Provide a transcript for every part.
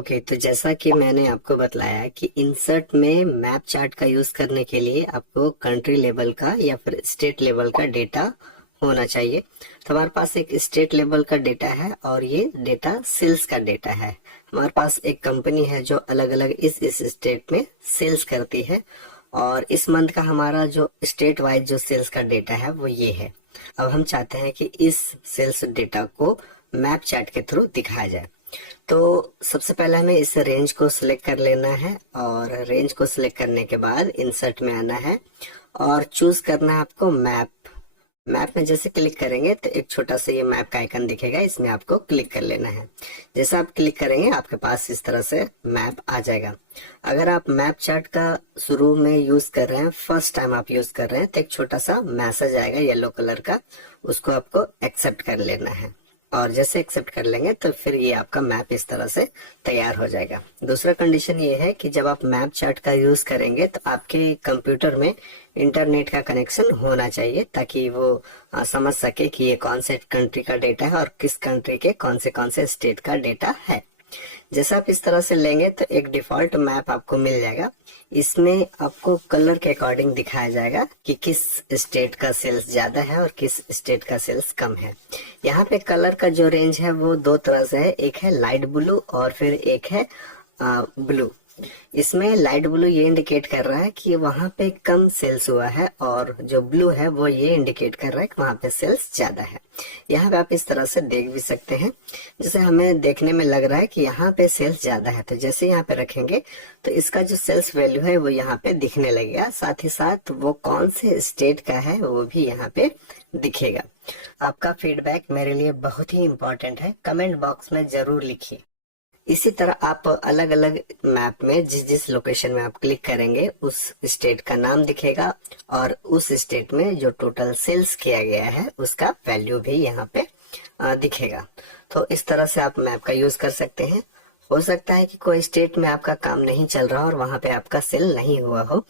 Okay तो जैसा कि मैंने आपको बतलाया कि इंसर्ट में मैप चार्ट का यूज करने के लिए आपको कंट्री लेवल का या फिर स्टेट लेवल का डेटा होना चाहिए। तो हमारे पास एक स्टेट लेवल का डेटा है और ये डेटा सेल्स का डेटा है। हमारे पास एक कंपनी है जो अलग अलग इस स्टेट में सेल्स करती है और इस मंथ का हमारा जो स्टेट वाइज जो सेल्स का डेटा है वो ये है। अब हम चाहते हैं कि इस सेल्स डेटा को मैप चार्ट के थ्रू दिखाया जाए। तो सबसे पहले हमें इस रेंज को सिलेक्ट कर लेना है और रेंज को सिलेक्ट करने के बाद इंसर्ट में आना है और चूज करना है आपको मैप। मैप में जैसे क्लिक करेंगे तो एक छोटा सा ये मैप का आइकन दिखेगा, इसमें आपको क्लिक कर लेना है। जैसे आप क्लिक करेंगे आपके पास इस तरह से मैप आ जाएगा। अगर आप मैप चार्ट का शुरू में यूज कर रहे हैं, फर्स्ट टाइम आप यूज कर रहे हैं, तो एक छोटा सा मैसेज आएगा येलो कलर का, उसको आपको एक्सेप्ट कर लेना है और जैसे एक्सेप्ट कर लेंगे तो फिर ये आपका मैप इस तरह से तैयार हो जाएगा। दूसरा कंडीशन ये है कि जब आप मैप चार्ट का यूज करेंगे तो आपके कंप्यूटर में इंटरनेट का कनेक्शन होना चाहिए ताकि वो समझ सके कि ये कौन से कंट्री का डेटा है और किस कंट्री के कौन से स्टेट का डेटा है। जैसे आप इस तरह से लेंगे तो एक डिफॉल्ट मैप आपको मिल जाएगा। इसमें आपको कलर के अकॉर्डिंग दिखाया जाएगा कि किस स्टेट का सेल्स ज्यादा है और किस स्टेट का सेल्स कम है। यहाँ पे कलर का जो रेंज है वो दो तरह से है, एक है लाइट ब्लू और फिर एक है ब्लू। इसमें लाइट ब्लू ये इंडिकेट कर रहा है कि वहां पे कम सेल्स हुआ है और जो ब्लू है वो ये इंडिकेट कर रहा है कि वहां पे सेल्स ज्यादा है। यहाँ पे आप इस तरह से देख भी सकते हैं। जैसे हमें देखने में लग रहा है कि यहाँ पे सेल्स ज्यादा है, तो जैसे यहाँ पे रखेंगे तो इसका जो सेल्स वैल्यू है वो यहाँ पे दिखने लगेगा। साथ ही साथ वो कौन से स्टेट का है वो भी यहाँ पे दिखेगा। आपका फीडबैक मेरे लिए बहुत ही इम्पोर्टेंट है, कमेंट बॉक्स में जरूर लिखिए। इसी तरह आप अलग अलग मैप में जिस जिस लोकेशन में आप क्लिक करेंगे उस स्टेट का नाम दिखेगा और उस स्टेट में जो टोटल सेल्स किया गया है उसका वैल्यू भी यहाँ पे दिखेगा। तो इस तरह से आप मैप का यूज कर सकते हैं। हो सकता है कि कोई स्टेट में आपका काम नहीं चल रहा और वहां पे आपका सेल नहीं हुआ हो,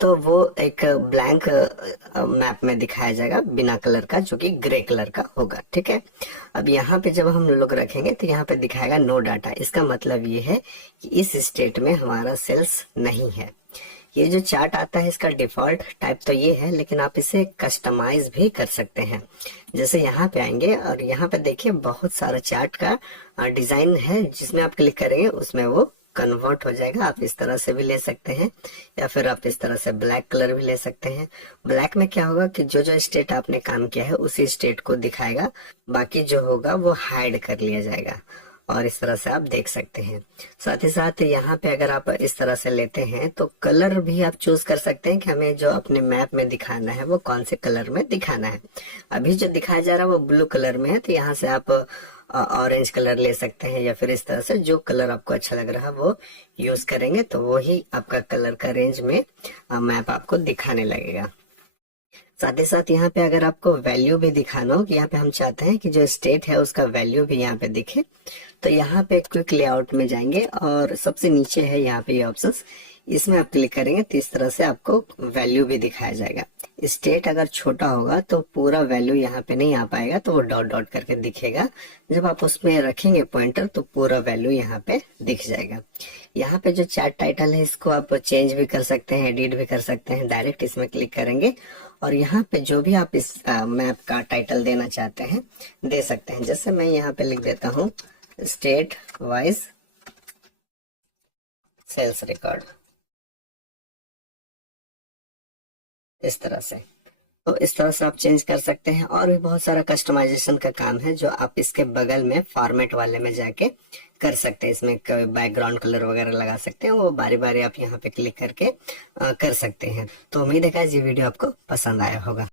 तो वो एक ब्लैंक मैप में दिखाया जाएगा बिना कलर का, जो कि ग्रे कलर का होगा। ठीक है, अब यहाँ पे जब हम लोग रखेंगे तो यहाँ पे दिखाएगा नो डाटा। इसका मतलब ये है कि इस स्टेट में हमारा सेल्स नहीं है। ये जो चार्ट आता है इसका डिफॉल्ट टाइप तो ये है, लेकिन आप इसे कस्टमाइज भी कर सकते हैं। जैसे यहाँ पे आएंगे और यहाँ पे देखिए बहुत सारा चार्ट का डिजाइन है, जिसमें आप क्लिक करेंगे उसमें वो कन्वर्ट हो जाएगा। आप इस तरह से भी ले सकते हैं या फिर आप इस तरह से ब्लैक कलर भी ले सकते हैं। ब्लैक में क्या होगा कि जो जो स्टेट आपने काम किया है उसी स्टेट को दिखाएगा, बाकी जो होगा वो हाइड कर लिया जाएगा और इस तरह से आप देख सकते हैं। साथ ही साथ यहाँ पे अगर आप इस तरह से लेते हैं तो कलर भी आप चूज कर सकते हैं कि हमें जो अपने मैप में दिखाना है वो कौन से कलर में दिखाना है। अभी जो दिखाया जा रहा है वो ब्लू कलर में है, तो यहाँ से आप ऑरेंज कलर ले सकते हैं या फिर इस तरह से जो कलर आपको अच्छा लग रहा है वो यूज करेंगे तो वो ही आपका कलर का रेंज में मैप आपको दिखाने लगेगा। साथ ही साथ यहाँ पे अगर आपको वैल्यू भी दिखाना हो कि यहाँ पे हम चाहते हैं कि जो स्टेट है उसका वैल्यू भी यहाँ पे दिखे, तो यहाँ पे क्विक लेआउट में जाएंगे और सबसे नीचे है यहाँ पे ये ऑप्शंस, इसमें आप क्लिक करेंगे तो इस तरह से आपको वैल्यू भी दिखाया जाएगा। स्टेट अगर छोटा होगा तो पूरा वैल्यू यहाँ पे नहीं आ पाएगा, तो वो डॉट डॉट करके दिखेगा। जब आप उसमें रखेंगे पॉइंटर तो पूरा वैल्यू यहाँ पे दिख जाएगा। यहाँ पे जो चार्ट टाइटल है इसको आप चेंज भी कर सकते हैं, एडिट भी कर सकते हैं। डायरेक्ट इसमें क्लिक करेंगे और यहाँ पे जो भी आप इस मैप का टाइटल देना चाहते हैं दे सकते हैं। जैसे मैं यहाँ पे लिख देता हूँ स्टेट वाइज सेल्स रिकॉर्ड, इस तरह से। तो इस तरह से आप चेंज कर सकते हैं और भी बहुत सारा कस्टमाइजेशन का काम है जो आप इसके बगल में फॉर्मेट वाले में जाके कर सकते हैं। इसमें बैकग्राउंड कलर वगैरह लगा सकते हैं, वो बारी बारी आप यहाँ पे क्लिक करके कर सकते हैं। तो उम्मीद है कि ये वीडियो आपको पसंद आया होगा।